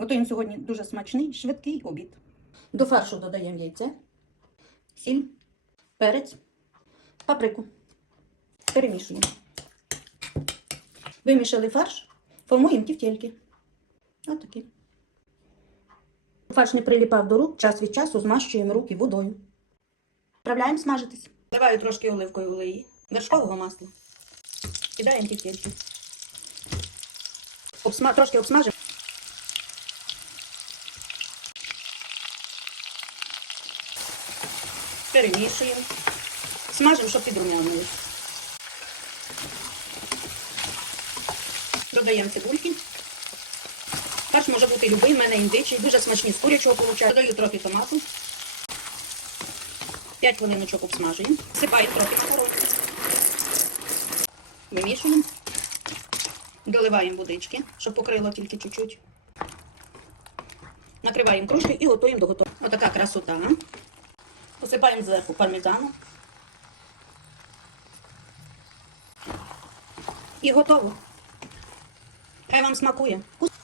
Готуємо сьогодні дуже смачний, швидкий обід. До фаршу додаємо яйце, сіль, перець, паприку. Перемішуємо. Вимішали фарш, формуємо тівтєльки. Отакі. Фарш не приліпав до рук, час від часу змащуємо руки водою. Вправляємо смажитись. Вливаю трошки оливкової олії, вершкового масла. Кидаємо тівтєльки. Обсма... Трошки обсмажимо. Перемішуємо. Смажимо, щоб підрумянили. Додаємо цибульки. Фарш може бути любий, в мене індичий, дуже смачні з курячого получаю. Додаю трохи томату. 5 хвилиночок обсмажуємо. Всипаємо трохи макарони. Вимішуємо. Доливаємо водички, щоб покрило тільки чуть-чуть. Накриваємо кружкою і готуємо до готовності. Отака красота. Посипаємо зверху пармезаном. І готово. Хай вам смакує.